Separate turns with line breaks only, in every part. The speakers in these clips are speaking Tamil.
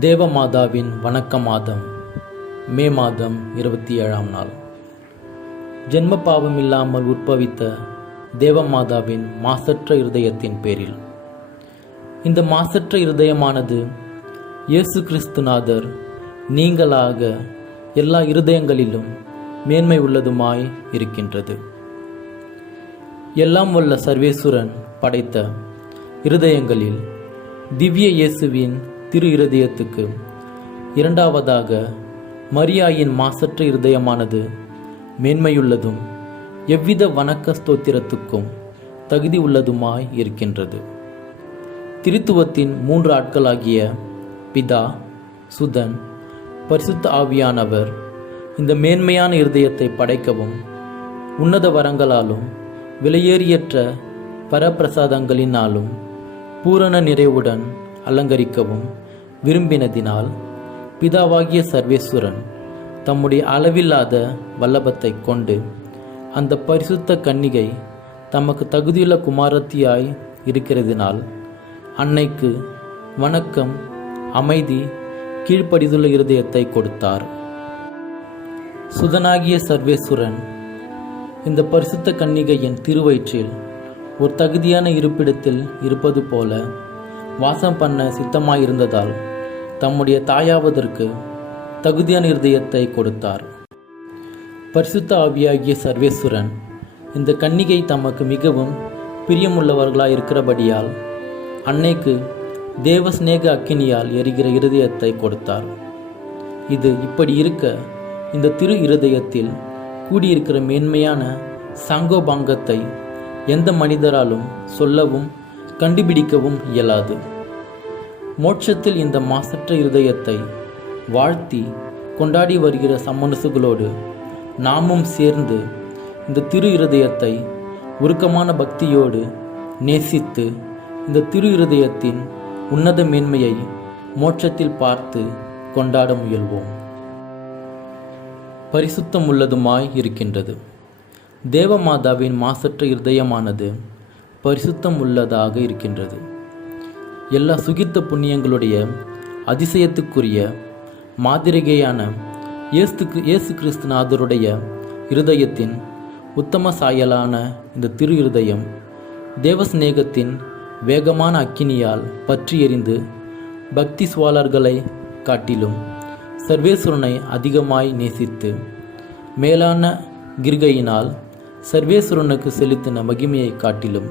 தேவமாதாவின் வணக்க மாதம் மே மாதம் இருபத்தி ஏழாம் நாள். ஜென்ம பாவம் இல்லாமல் உற்பவித்த தேவமாதாவின் மாசற்ற இருதயத்தின் பேரில். இந்த மாசற்ற இருதயமானது இயேசு கிறிஸ்துநாதர் நீங்களாக எல்லா இருதயங்களிலும் மேன்மை உள்ளதுமாய் இருக்கின்றது. எல்லாம் வல்ல சர்வேஸ்வரன் படைத்த இருதயங்களில் திவ்ய இயேசுவின் திரு இருதயத்துக்கு இரண்டாவதாக மரியாயின் மாசற்ற இருதயமானது மேன்மையுள்ளதும் எவ்வித வணக்க ஸ்தோத்திரத்துக்கும் தகுதி உள்ளதுமாய் இருக்கின்றது. திருத்துவத்தின் மூன்று ஆட்களாகிய பிதா சுதன் பரிசுத்த ஆவியானவர் இந்த மேன்மையான இருதயத்தை படைக்கவும் உன்னத வரங்களாலும் விலையேறியற்ற பரப்பிரசாதங்களினாலும் பூரண நிறைவுடன் அலங்கரிக்கவும் விரும்பினதினால் பிதாவாகிய சர்வேஸ்வரன் தம்முடைய அளவில்லாத வல்லபத்தை கொண்டு அந்த பரிசுத்த கன்னிகை தமக்கு தகுதியுள்ள குமாரத்தியாய் இருக்கிறதினால் அன்னைக்கு வணக்கம் அமைதி கீழ்ப்படிதுள்ள இருதயத்தை கொடுத்தார். சுதனாகிய சர்வேஸ்வரன் இந்த பரிசுத்த கன்னிகையின் திருவயிற்றில் ஒரு தகுதியான இருப்பிடத்தில் இருப்பது போல வாசம் பண்ண சித்தமாயிருந்ததால் தம்முடைய தாயாவதற்கு தகுதியான இருதயத்தை கொடுத்தார். பரிசுத்த ஆவியாகிய சர்வேஸ்வரன் இந்த கன்னிகை தமக்கு மிகவும் பிரியமுள்ளவர்களாக இருக்கிறபடியால் அன்னைக்கு தேவஸ்நேக அக்கினியால் எரிகிற இருதயத்தை கொடுத்தார். இது இப்படி இருக்க இந்த திரு இருதயத்தில் கூடியிருக்கிற மேன்மையான சாங்கோபாங்கத்தை எந்த மனிதராலும் சொல்லவும் கண்டுபிடிக்கவும் இயலாது. மோட்சத்தில் இந்த மாசற்ற இருதயத்தை வாழ்த்தி கொண்டாடி வருகிற சம்மனசுகளோடு நாமும் சேர்ந்து இந்த திரு இருதயத்தை உருக்கமான பக்தியோடு நேசித்து இந்த திரு இருதயத்தின் உன்னத மேன்மையை மோட்சத்தில் பார்த்து கொண்டாட முயல்வோம். பரிசுத்தம் உள்ளதுமாய் இருக்கின்றது தேவமாதாவின் மாசற்ற இருதயமானது பரிசுத்தம் உள்ளதாக இருக்கின்றது. எல்லா சுகித்த புண்ணியங்களுடைய அதிசயத்துக்குரிய மாதிரிகையான இயேசு இயேசு கிறிஸ்துநாதருடைய இருதயத்தின் உத்தம சாயலான இந்த திரு இருதயம் தேவஸ்நேகத்தின் வேகமான அக்கினியால் பற்றி எறிந்து பக்தி சுவாலர்களை காட்டிலும் சர்வேஸ்வரனை அதிகமாய் நேசித்து மேலான கிர்கையினால் சர்வேஸ்வரனுக்கு செலுத்தின மகிமையை காட்டிலும்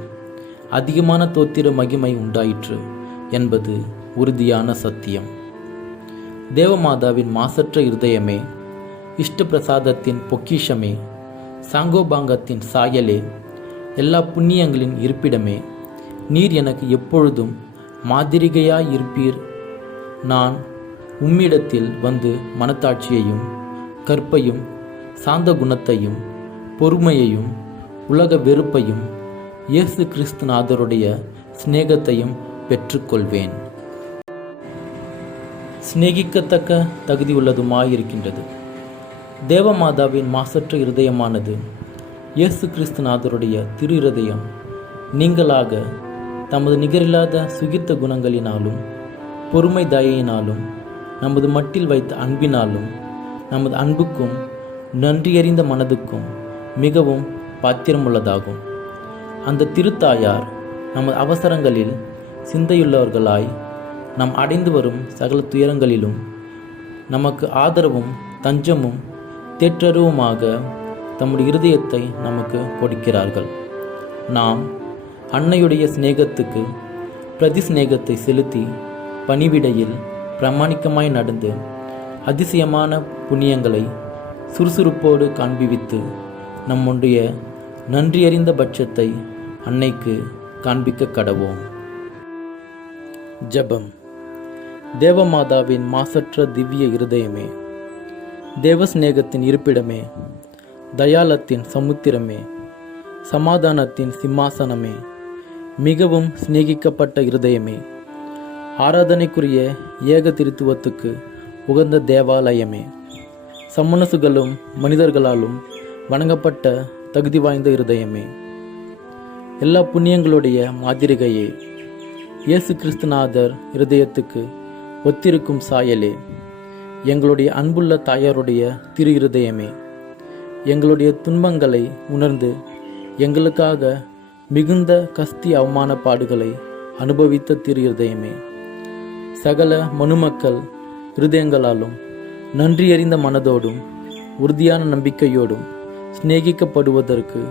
அதிகமான தோத்திர மகிமை உண்டாயிற்று. என்பது உறுதியான சத்தியம். தேவமாதாவின் மாசற்ற இருதயமே இஷ்ட பிரசாதத்தின் பொக்கிஷமே சாங்கோபாங்கத்தின் சாயலே எல்லா புண்ணியங்களின் இருப்பிடமே நீர் எனக்கு எப்பொழுதும் மாதிரிகையாய் இருப்பீர் நான் உம்மிடத்தில் வந்து மனத்தாட்சியையும் கற்பையும் சாந்த குணத்தையும் பொறுமையையும் உலக வெறுப்பையும் இயேசு கிறிஸ்துநாதருடைய சிநேகத்தையும் பெற்றுக்கொள்வேன். சிநேகிக்கத்தக்க தகுதி உள்ளதுமாயிருக்கின்றது. தேவமாதாவின் மாசற்ற இருதயமானது இயேசு கிறிஸ்துநாதருடைய திரு இருதயம் நீங்களாக தமது நிகரில்லாத சுகித்த குணங்களினாலும் பொறுமை தயையினாலும் நமது மட்டில் வைத்த அன்பினாலும் நமது அன்புக்கும் நன்றியறிந்த மனதுக்கும் மிகவும் பாத்திரமுள்ளதாகும். அந்த திருத்தாயார் நமது அவசரங்களில் சிந்தையுள்ளவர்களாய் நாம் அடைந்து வரும் சகல துயரங்களிலும் நமக்கு ஆதரவும் தஞ்சமும் தேற்றருவுமாக தம்முடைய இருதயத்தை நமக்கு கொடுக்கிறார்கள். நாம் அன்னையுடைய சிநேகத்துக்கு பிரதி சிநேகத்தை செலுத்தி பணிவிடையில் பிரமாணிக்கமாய் நடந்து அதிசயமான புண்ணியங்களை சுறுசுறுப்போடு காண்பிவித்து நம்முடைய நன்றியறிந்த பட்சத்தை அன்னைக்கு காண்பிக்க கடவோம். ஜெபம். தேவமாதாவின் மாசற்ற திவ்ய இருதயமே தேவஸ்நேகத்தின் இருப்பிடமே தயாலத்தின் சமுத்திரமே சமாதானத்தின் சிம்மாசனமே மிகவும் சிநேகிக்கப்பட்ட இருதயமே ஆராதனைக்குரிய ஏக திருத்துவத்துக்கு உகந்த தேவாலயமே சம்மனசுகளும் மனிதர்களாலும் வணங்கப்பட்ட தகுதி வாய்ந்த இருதயமே. எல்லா புண்ணியங்களுடைய மாதிரிகையே இயேசு கிறிஸ்துநாதர் இருதயத்துக்கு ஒத்திருக்கும் சாயலே. எங்களுடைய அன்புள்ள தாயாருடைய திரு இருதயமே எங்களுடைய துன்பங்களை உணர்ந்து எங்களுக்காக மிகுந்த கஸ்தி அவமான பாடுகளை அனுபவித்த திரு இருதயமே சகல மனுமக்கள் இருதயங்களாலும் நன்றியறிந்த மனதோடும் உறுதியான நம்பிக்கையோடும் சிநேகிக்கப்படுவதற்கு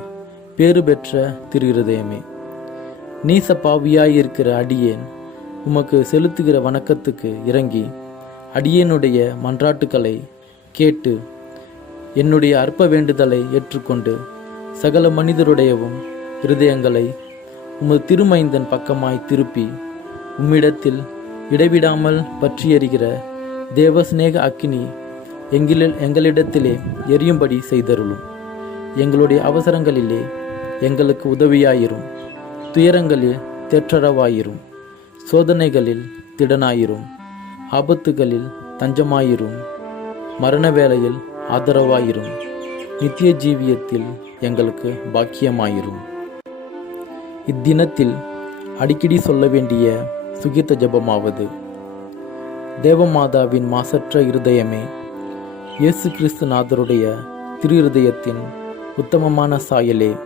பேறு பெற்ற திரு இருதயமே நீச பாவியாயிருக்கிற அடியேன் உமக்கு செலுத்துகிற வணக்கத்துக்கு இறங்கி அடியேனுடைய மன்றாட்டுக்களை கேட்டு என்னுடைய அற்ப வேண்டுதலை ஏற்றுக்கொண்டு சகல மனிதருடையவும் இருதயங்களை உமது திருமைந்தன் பக்கமாய் திருப்பி உம்மிடத்தில் இடைவிடாமல் பற்றியறிகிற தேவஸ்நேக அக்கினி எங்களில் எங்களிடத்திலே எரியும்படி செய்தருளும். எங்களுடைய அவசரங்களிலே எங்களுக்கு உதவியாயிரும். துயரங்களில் தேற்றரவாயிரும். சோதனைகளில் திடனாயிரும். ஆபத்துகளில் தஞ்சமாயிரும். மரண வேளையில் ஆதரவாயிரும். நித்திய ஜீவியத்தில் எங்களுக்கு பாக்கியமாயிரும். இத்தினத்தில் அடிக்கடி சொல்ல வேண்டிய சுகித்த ஜெபமாவது. தேவமாதாவின் மாசற்ற இருதயமே இயேசு கிறிஸ்து நாதருடைய திரு இருதயத்தின் உத்தமமான சாயலே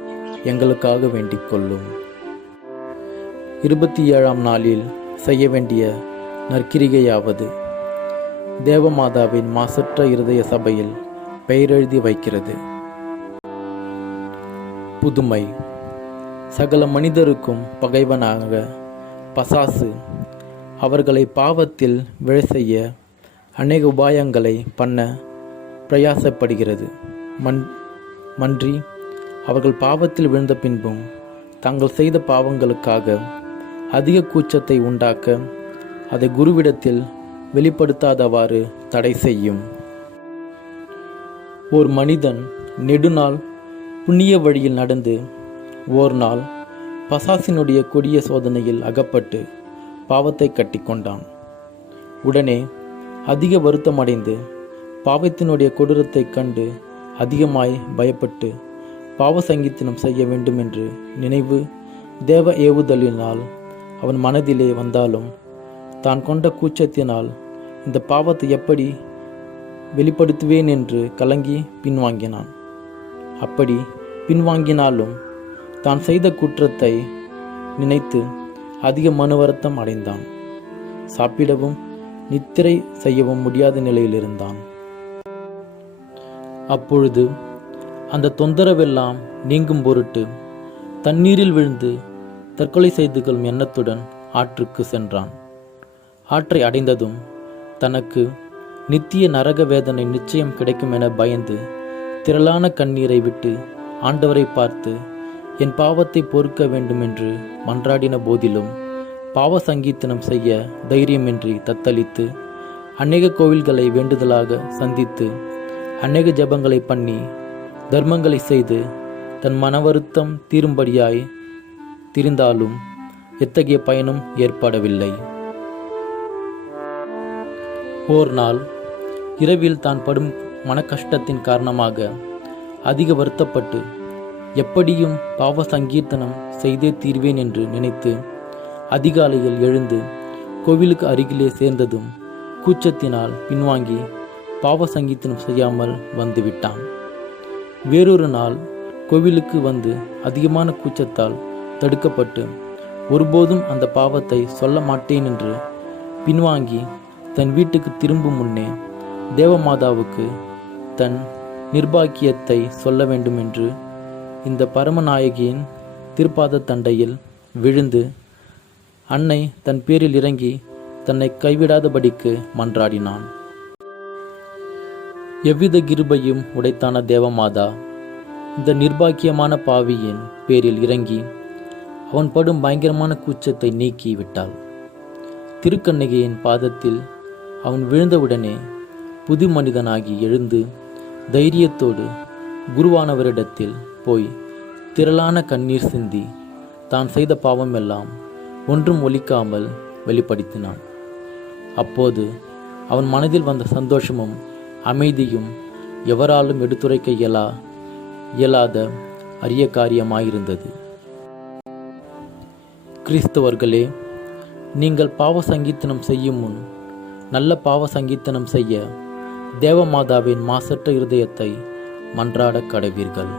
எங்களுக்காக வேண்டிக் கொள்ளும். இருபத்தி ஏழாம் நாளில் செய்ய வேண்டிய நற்கிரிகையாவது தேவமாதாவின் மாசற்ற இருதய சபையில் பெயரெழுதி வைக்கிறது. புதுமை. சகல மனிதருக்கும் பகைவனாக பசாசு அவர்களை பாவத்தில் விழ செய்ய அநேக உபாயங்களை பண்ண பிரயாசப்படுகிறது. மன் மன்றி அவர்கள் பாவத்தில் விழுந்த பின்பும் தாங்கள் செய்த பாவங்களுக்காக அதிக கூச்சத்தை உண்டாக்க அதை குருவிடத்தில் வெளிப்படுத்தாதவாறு தடை செய்யும். ஓர் மனிதன் நெடுநாள் புண்ணிய வழியில் நடந்து ஓர் நாள் பசாசினுடைய கொடிய சோதனையில் அகப்பட்டு பாவத்தை கட்டிக்கொண்டான் உடனே அதிக வருத்தமடைந்து பாவத்தினுடைய கொடூரத்தைக் கண்டு அதிகமாய் பயப்பட்டு பாவ சங்கீத்தனம் செய்ய வேண்டும் என்று நினைவு தேவ ஏவுதலினால் அவன் மனதிலே வந்தாலும் தான் கொண்ட கூச்சத்தினால் இந்த பாவத்தை எப்படி வெளிப்படுத்துவேன் என்று கலங்கி பின்வாங்கினான். அப்படி பின்வாங்கினாலும் தான் செய்த குற்றத்தை நினைத்து அதிக மனவருத்தம் அடைந்தான். சாப்பிடவும் நித்திரை செய்யவும் முடியாத நிலையில் இருந்தான். அப்பொழுது அந்த தொந்தரவெல்லாம் நீங்கும் பொருட்டு தண்ணீரில் விழுந்து தற்கொலை செய்து கொள்ளும் எண்ணத்துடன் ஆற்றுக்கு சென்றான். ஆற்றை அடைந்ததும் தனக்கு நித்திய நரக வேதனை நிச்சயம் கிடைக்கும் என பயந்து திரளான கண்ணீரை விட்டு ஆண்டவரை பார்த்து என் பாவத்தை பொறுக்க வேண்டும் என்று மன்றாடின போதிலும் பாவ சங்கீத்தனம் செய்ய தைரியமின்றி தத்தளித்து அநேக கோவில்களை வேண்டுதலாக சந்தித்து அநேக ஜபங்களை பண்ணி தர்மங்களை செய்து தன் மன வருத்தம் தீரும்படியாய் திரிந்தாலும் எத்தகைய பயனும் ஏற்படவில்லை. ஓர் நாள் இரவில் தான் படும் மனக்கஷ்டத்தின் காரணமாக அதிக வருத்தப்பட்டு எப்படியும் பாவ சங்கீர்த்தனம் செய்தே தீர்வேன் என்று நினைத்து அதிகாலையில் எழுந்து கோவிலுக்கு அருகிலே சேர்ந்ததும் கூச்சத்தினால் பின்வாங்கி பாவ சங்கீர்த்தனம் செய்யாமல் வந்துவிட்டான். வேறொரு நாள் கோவிலுக்கு வந்து அதிகமான கூச்சத்தால் தடுக்கப்பட்டு ஒருபோதும் அந்த பாவத்தை சொல்ல மாட்டேன் என்று பின்வாங்கி தன் வீட்டுக்கு திரும்பும் முன்னே தேவமாதாவுக்கு தன் நிர்பாக்கியத்தை சொல்ல வேண்டும் என்று இந்த பரமநாயகியின் திருப்பாத தண்டையில் விழுந்து அன்னை தன் பேரில் இறங்கி தன்னை கைவிடாதபடிக்கு மன்றாடினான். எவ்வித கிருபையும் உடைத்தான தேவமாதா இந்த நிர்பாக்கியமான பாவியின் பேரில் இறங்கி அவன் படும் பயங்கரமான கூச்சத்தை நீக்கி விட்டாள். திருக்கண்ணகியின் பாதத்தில் அவன் விழுந்தவுடனே புது மனிதனாகி எழுந்து தைரியத்தோடு குருவானவரிடத்தில் போய் திரளான கண்ணீர் சிந்தி தான் செய்த பாவமெல்லாம் ஒன்றும் ஒலிக்காமல் வெளிப்படுத்தினான். அப்போது அவன் மனதில் வந்த சந்தோஷமும் அமைதியும் எவராலும் எடுத்துரைக்க இயலா இயலாத அரிய காரியமாயிருந்தது. கிறிஸ்தவர்களே நீங்கள் பாவ சங்கீத்தனம் செய்யும் முன் நல்ல பாவ சங்கீர்த்தனம் செய்ய தேவமாதாவின் மாசற்ற இருதயத்தை மன்றாட கடவீர்கள்.